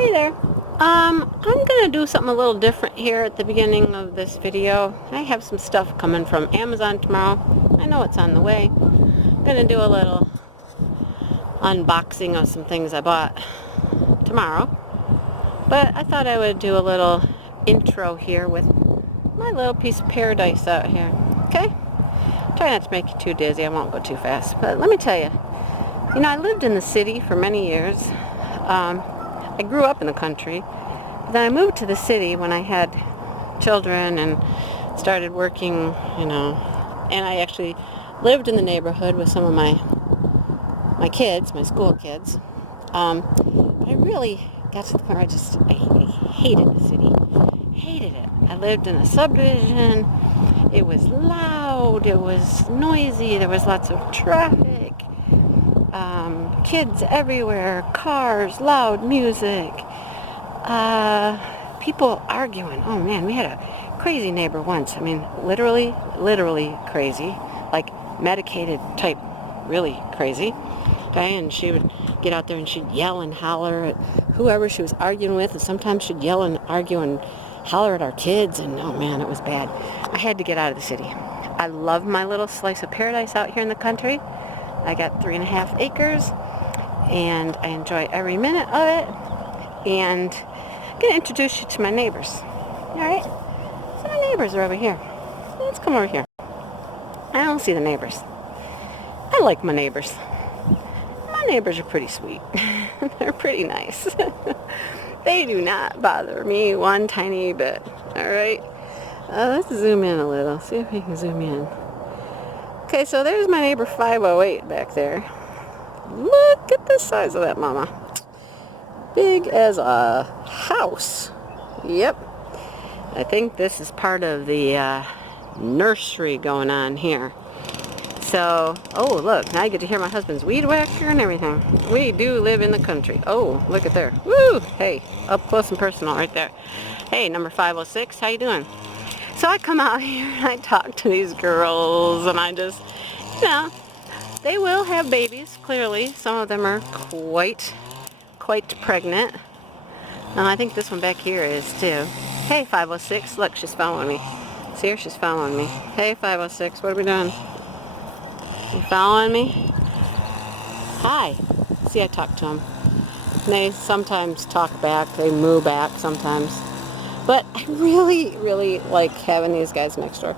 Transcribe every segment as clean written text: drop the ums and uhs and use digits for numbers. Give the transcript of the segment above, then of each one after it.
Hey there. I'm gonna do something a little different here at the beginning of this video. I have some stuff coming from Amazon tomorrow. I know it's on the way. I'm gonna do a little unboxing of some things I bought tomorrow. But I thought I would do a little intro here with my little piece of paradise out here. Okay? Try not to make you too dizzy. I won't go too fast. But let me tell you, I lived in the city for many years. I grew up in the country. Then I moved to the city when I had children and started working, and I actually lived in the neighborhood with some of my kids, my school kids. I really got to the point where I hated the city. Hated it. I lived in a subdivision. It was loud. It was noisy. There was lots of traffic. Kids everywhere. Cars. Loud music. People arguing. Oh man, we had a crazy neighbor once. I mean, literally crazy. Like medicated type, really crazy. Okay, and she would get out there and she'd yell and holler at whoever she was arguing with, and sometimes she'd yell and argue and holler at our kids, and oh man, it was bad. I had to get out of the city. I love my little slice of paradise out here in the country. I got 3.5 acres, and I enjoy every minute of it. And I'm going to introduce you to my neighbors. All right? So my neighbors are over here. Let's come over here. I don't see the neighbors. I like my neighbors. My neighbors are pretty sweet. They're pretty nice. They do not bother me one tiny bit. All right? Let's zoom in a little. See if we can zoom in. Okay, so there's my neighbor 508 back there. Look at the size of that mama. Big as a house. Yep. I think this is part of the nursery going on here. So, oh look, now I get to hear my husband's weed whacker and everything. We do live in the country. Oh, look at there. Woo! Hey, up close and personal right there. Hey, number 506, how you doing? So I come out here and I talk to these girls, and I just, they will have babies, clearly. Some of them are quite pregnant. I think this one back here is too. Hey, 506, look, she's following me. See her? She's following me. Hey, 506, what are we doing? You following me? Hi. See, I talk to them. They sometimes talk back. They moo back sometimes. But I really like having these guys next door.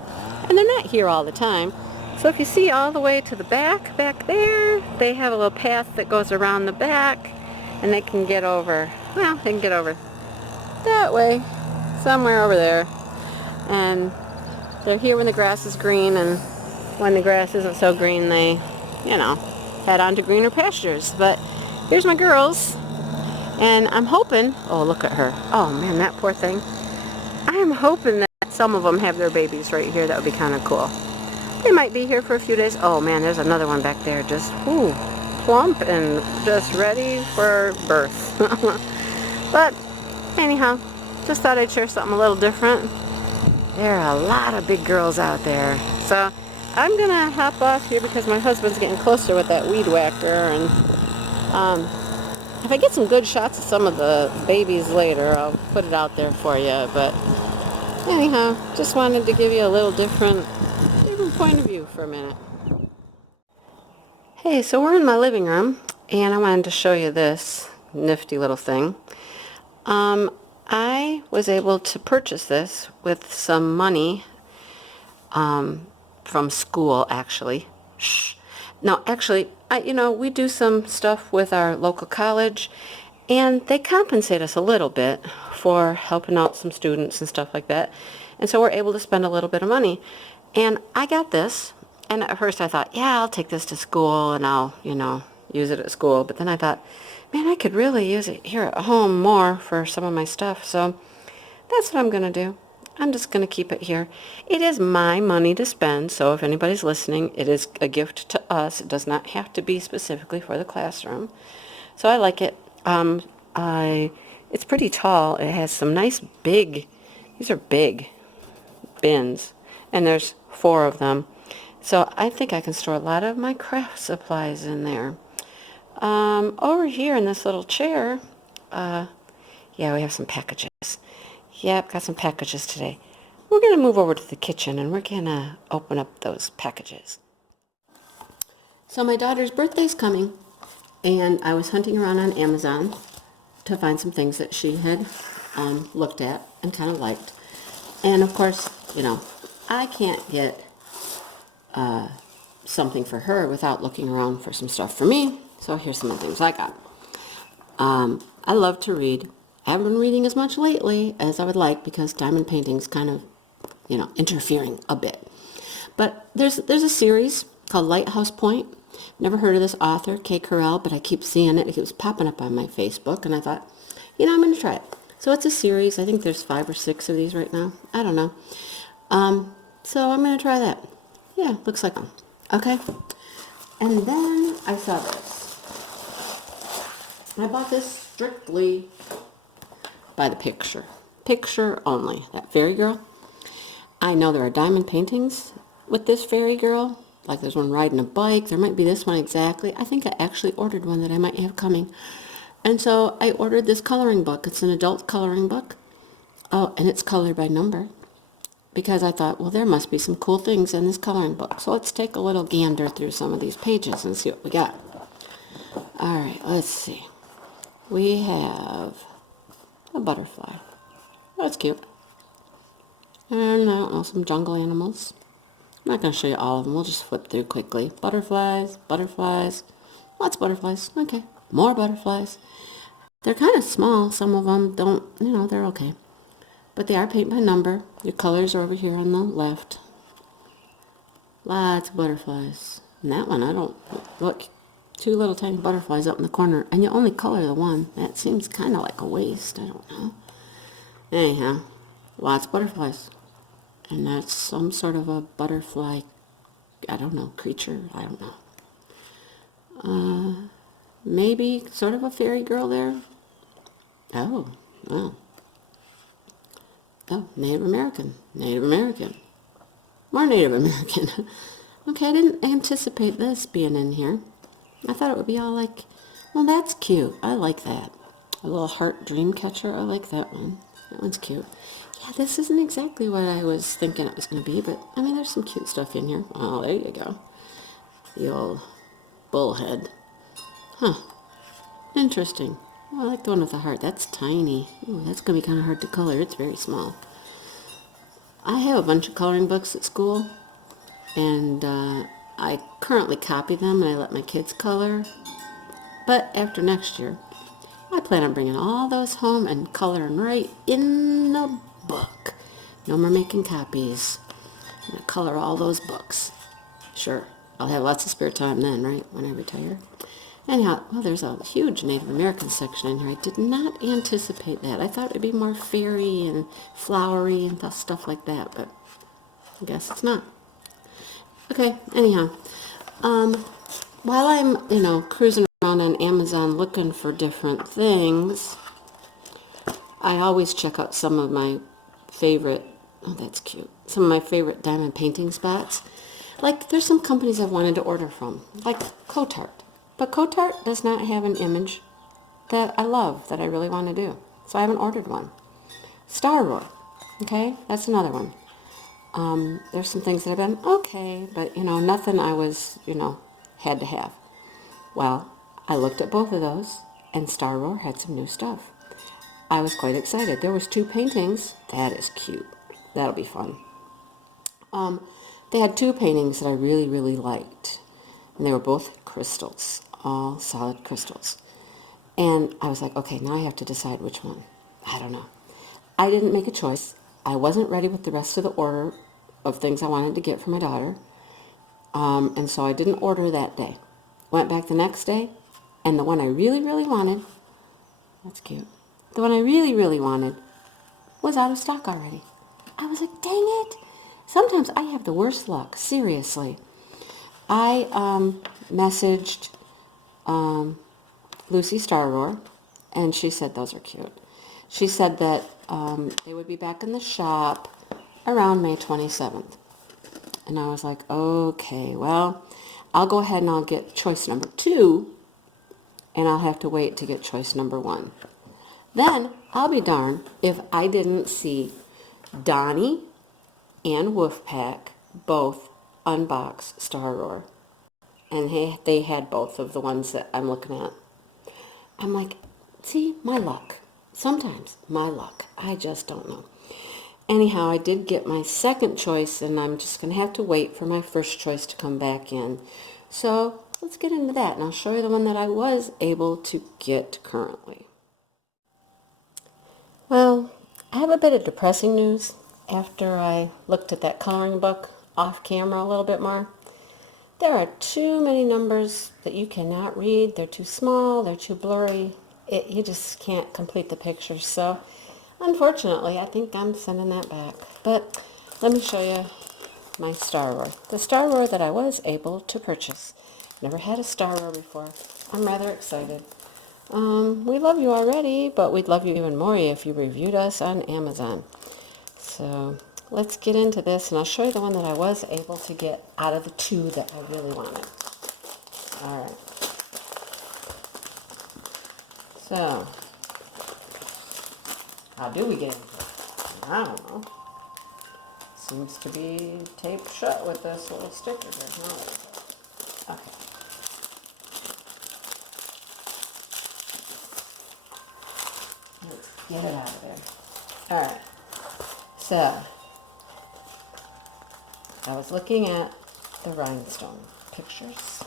And they're not here all the time. So if you see all the way to the back there, they have a little path that goes around the back, and they can get over, well, they can get over that way, somewhere over there. And they're here when the grass is green, and when the grass isn't so green, they, head on to greener pastures. But here's my girls. And I'm hoping, oh, look at her. Oh, man, that poor thing. I'm hoping that some of them have their babies right here. That would be kind of cool. They might be here for a few days. Oh, man, there's another one back there. Just, plump and just ready for birth. But, anyhow, just thought I'd share something a little different. There are a lot of big girls out there. So, I'm going to hop off here because my husband's getting closer with that weed whacker. And, if I get some good shots of some of the babies later, I'll put it out there for you. But anyhow, just wanted to give you a little different point of view for a minute. Hey, so we're in my living room, and I wanted to show you this nifty little thing. I was able to purchase this with some money from school, actually. No, actually, we do some stuff with our local college, and they compensate us a little bit for helping out some students and stuff like that. And so we're able to spend a little bit of money. And I got this, and at first I thought, yeah, I'll take this to school and I'll, use it at school. But then I thought, man, I could really use it here at home more for some of my stuff. So that's what I'm going to do. I'm just going to keep it here. It is my money to spend, so if anybody's listening, it is a gift to us. It does not have to be specifically for the classroom. So I like it. It's pretty tall. It has some nice big, these are big bins, and there's 4 of them. So I think I can store a lot of my craft supplies in there. Over here in this little chair, Yeah, we have some packages. Yep, got some packages today. We're going to move over to the kitchen and we're going to open up those packages. So my daughter's birthday's coming, and I was hunting around on Amazon to find some things that she had looked at and kind of liked. And of course, I can't get something for her without looking around for some stuff for me. So here's some of the things I got. I love to read. I haven't been reading as much lately as I would like because diamond painting's kind of, interfering a bit. But there's a series called Lighthouse Point. Never heard of this author, Kay Carell, but I keep seeing it. It was popping up on my Facebook, and I thought, I'm going to try it. So it's a series. I think there's 5 or 6 of these right now. I don't know. So I'm going to try that. Yeah, looks like them. Okay. And then I saw this. I bought this strictly by the picture. Picture only. That fairy girl. I know there are diamond paintings with this fairy girl. Like there's one riding a bike. There might be this one exactly. I think I actually ordered one that I might have coming. And so I ordered this coloring book. It's an adult coloring book. Oh, and it's colored by number. Because I thought, well, there must be some cool things in this coloring book. So let's take a little gander through some of these pages and see what we got. All right, let's see. We have a butterfly. That's cute. And I don't know, some jungle animals. I'm not going to show you all of them. We'll just flip through quickly. Butterflies, butterflies, lots of butterflies. Okay, more butterflies. They're kind of small. Some of them don't, they're okay. But they are paint by number. Your colors are over here on the left. Lots of butterflies. And that one, I don't, look, 2 little tiny butterflies up in the corner. And you only color the one. That seems kind of like a waste. I don't know. Anyhow, lots of butterflies. And that's some sort of a butterfly, I don't know, creature, I don't know. Maybe sort of a fairy girl there. Oh, wow. Oh, Native American, Native American. More Native American. Okay, I didn't anticipate this being in here. I thought it would be all like, well, that's cute. I like that. A little heart dream catcher. I like that one. That one's cute. Yeah, this isn't exactly what I was thinking it was going to be, but, there's some cute stuff in here. Oh, there you go. The old bullhead. Huh. Interesting. Oh, I like the one with the heart. That's tiny. Ooh, that's going to be kind of hard to color. It's very small. I have a bunch of coloring books at school, and I currently copy them, and I let my kids color. But after next year, I plan on bringing all those home and coloring right in the book. No more making copies. I'm going to color all those books. Sure, I'll have lots of spare time then, right, when I retire. Anyhow, well, there's a huge Native American section in here. I did not anticipate that. I thought it would be more fairy and flowery and stuff like that, but I guess it's not. Okay, anyhow, while I'm, cruising around on Amazon looking for different things, I always check out some of my favorite, oh, that's cute, some of my favorite diamond painting spots. Like, there's some companies I've wanted to order from, like Cotart. But Cotart does not have an image that I love, that I really want to do. So I haven't ordered one. Staroar, okay, that's another one. There's some things that have been okay, but, nothing I was, had to have. Well, I looked at both of those, and Staroar had some new stuff. I was quite excited. There was 2 paintings. That is cute. That'll be fun. They had 2 paintings that I really, really liked. And they were both crystals, all solid crystals. And I was like, okay, now I have to decide which one. I don't know. I didn't make a choice. I wasn't ready with the rest of the order of things I wanted to get for my daughter. And so I didn't order that day. Went back the next day, and the one I really, really wanted, that's cute, the one I really, really wanted was out of stock already. I was like, dang it. Sometimes I have the worst luck, seriously. I messaged Lucy Staroar, and she said those are cute. She said that they would be back in the shop around May 27th. And I was like, okay, well, I'll go ahead and I'll get choice number 2, and I'll have to wait to get choice number 1. Then I'll be darned if I didn't see Donnie and Wolfpack both unbox Staroar. And they had both of the ones that I'm looking at. I'm like, see, my luck. Sometimes my luck. I just don't know. Anyhow, I did get my second choice, and I'm just going to have to wait for my first choice to come back in. So let's get into that, and I'll show you the one that I was able to get currently. Well, I have a bit of depressing news after I looked at that coloring book off camera a little bit more. There are too many numbers that you cannot read. They're too small, they're too blurry. You just can't complete the pictures. So, unfortunately, I think I'm sending that back. But let me show you my Staroar. The Staroar that I was able to purchase. Never had a Staroar before. I'm rather excited. We love you already, but we'd love you even more if you reviewed us on Amazon. So let's get into this, and I'll show you the one that I was able to get out of the two that I really wanted. All right. So, how do we get into it? I don't know. Seems to be taped shut with this little sticker here. Okay. Let's get it out of there. All right. So, I was looking at the rhinestone pictures.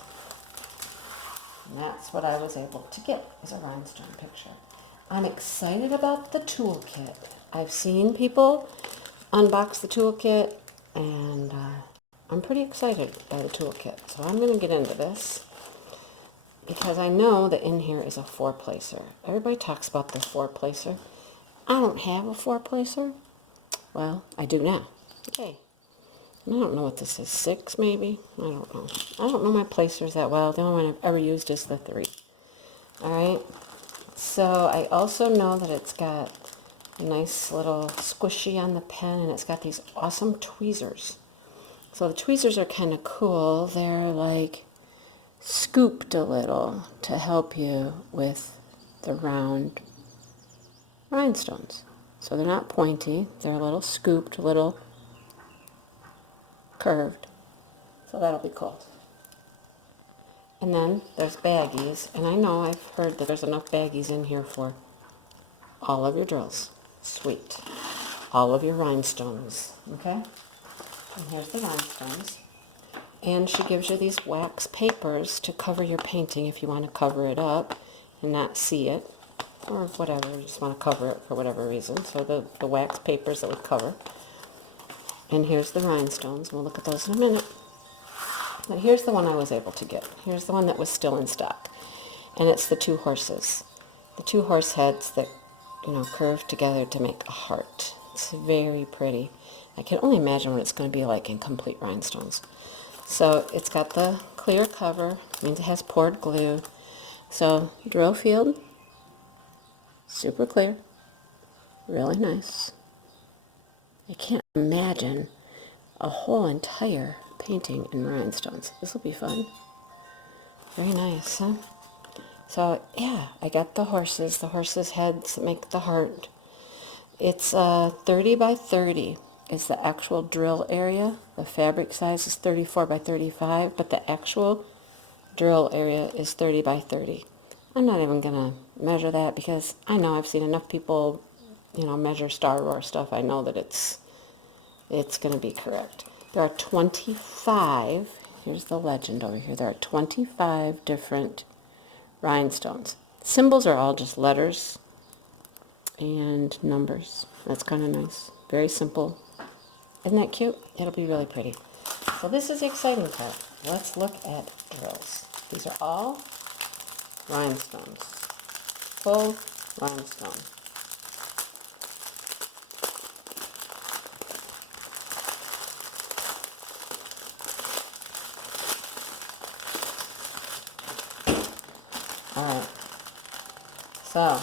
And that's what I was able to get, is a rhinestone picture. I'm excited about the toolkit. I've seen people unbox the toolkit, and I'm pretty excited by the toolkit. So I'm going to get into this because I know that in here is a four-placer. Everybody talks about the four-placer. I don't have a four-placer. Well, I do now. Okay. I don't know what this is, 6 maybe? I don't know. I don't know my placers that well. The only one I've ever used is the 3. Alright, so I also know that it's got a nice little squishy on the pen, and it's got these awesome tweezers. So the tweezers are kind of cool. They're like scooped a little to help you with the round rhinestones. So they're not pointy. They're a little scooped, a little curved. So that'll be cool. And then there's baggies, and I know I've heard that there's enough baggies in here for all of your drills. Sweet. All of your rhinestones, okay? And here's the rhinestones. And she gives you these wax papers to cover your painting if you want to cover it up and not see it, or whatever, you just want to cover it for whatever reason. So the wax papers that would cover. And here's the rhinestones. We'll look at those in a minute. But here's the one I was able to get. Here's the one that was still in stock. And it's the 2 horses. The 2 horse heads that, curve together to make a heart. It's very pretty. I can only imagine what it's going to be like in complete rhinestones. So it's got the clear cover, means it has poured glue. So drill field, super clear, really nice. I can't imagine a whole entire painting in rhinestones. This will be fun. Very nice, huh? So yeah, I got the horses heads that make the heart. It's 30 by 30 is the actual drill area. The fabric size is 34 by 35, but the actual drill area is 30 by 30. I'm not even gonna measure that because I know I've seen enough people, measure Staroar stuff. I know that it's gonna be correct. There are 25, here's the legend over here, there are 25 different rhinestones. Symbols are all just letters and numbers. That's kind of nice. Very simple. Isn't that cute? It'll be really pretty. So this is the exciting part. Let's look at drills. These are all rhinestones. Full rhinestone. Alright, so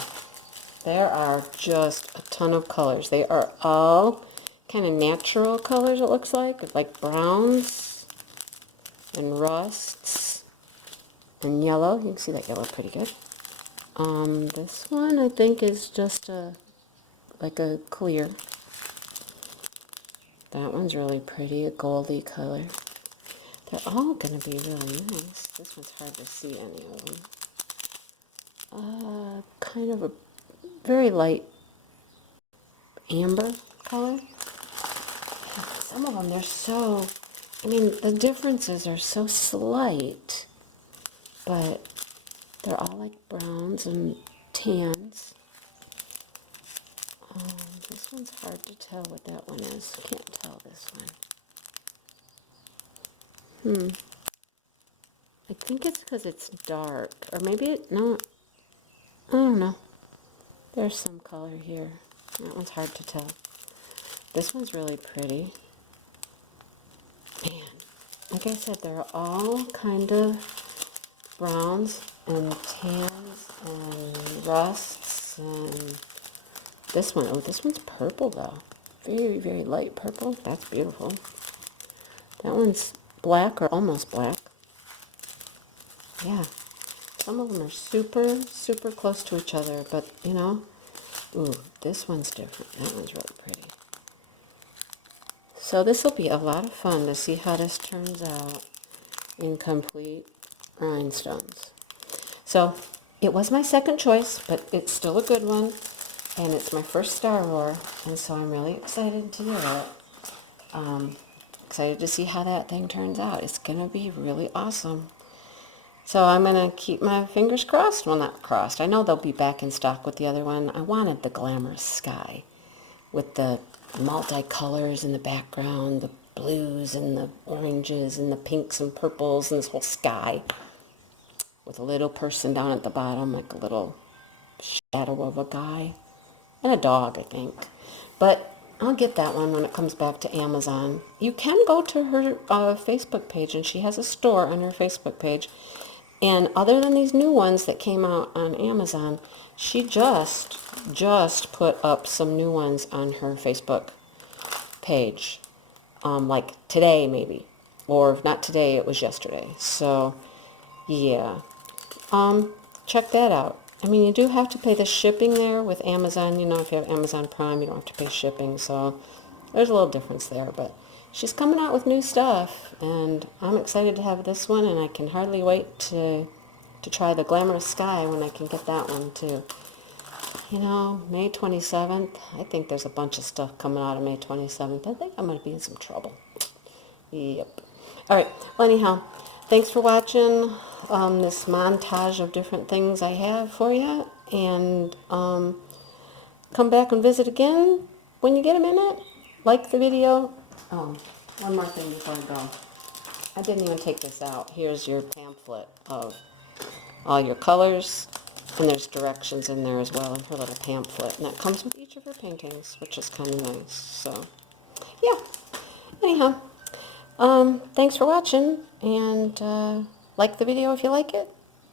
there are just a ton of colors. They are all kind of natural colors, it looks like browns and rusts and yellow. You can see that yellow pretty good. This one I think is just like a clear. That one's really pretty, a goldy color. They're all going to be really nice. This one's hard to see any of them. Kind of a very light amber color. Some of them, they're so, I mean, the differences are so slight, but they're all like browns and tans. This one's hard to tell what that one is. Can't tell this one. I think it's because it's dark, or maybe no, I don't know. There's some color here. That one's hard to tell. This one's really pretty. Man, like I said, they're all kind of browns and tans and rusts, and this one, oh, this one's purple though. Very, very light purple. That's beautiful. That one's black or almost black. Yeah. Some of them are super, super close to each other, but you know, ooh, this one's different. That one's really pretty. So this will be a lot of fun to see how this turns out in complete rhinestones. So it was my second choice, but it's still a good one, and it's my first Staroar, and so I'm really excited to do it. Excited to see how that thing turns out. It's going to be really awesome. So I'm going to keep my fingers crossed. Well, not crossed. I know they'll be back in stock with the other one. I wanted the glamorous sky with the multicolors in the background, the blues and the oranges and the pinks and purples and this whole sky with a little person down at the bottom, like a little shadow of a guy and a dog, I think. But I'll get that one when it comes back to Amazon. You can go to her Facebook page, and she has a store on her Facebook page. And other than these new ones that came out on Amazon, she just put up some new ones on her Facebook page, like today maybe, or if not today, it was yesterday. So, yeah, check that out. I mean, you do have to pay the shipping there with Amazon. You know, if you have Amazon Prime, you don't have to pay shipping. So there's a little difference there, but she's coming out with new stuff, and I'm excited to have this one, and I can hardly wait to try the Glamorous Sky when I can get that one too. You know, May 27th, I think there's a bunch of stuff coming out of May 27th. I think I'm going to be in some trouble. Yep. All right. Well, anyhow, thanks for watching this montage of different things I have for you. And come back and visit again when you get a minute. Like the video. Oh, one more thing before I go. I didn't even take this out. Here's your pamphlet of all your colors. And there's directions in there as well in her little pamphlet. And that comes with each of her paintings, which is kind of nice. So, yeah. Anyhow, thanks for watching. And like the video if you like it.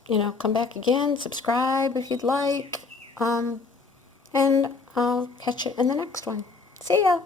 You know, come back again. Subscribe if you'd like. And I'll catch you in the next one. See ya.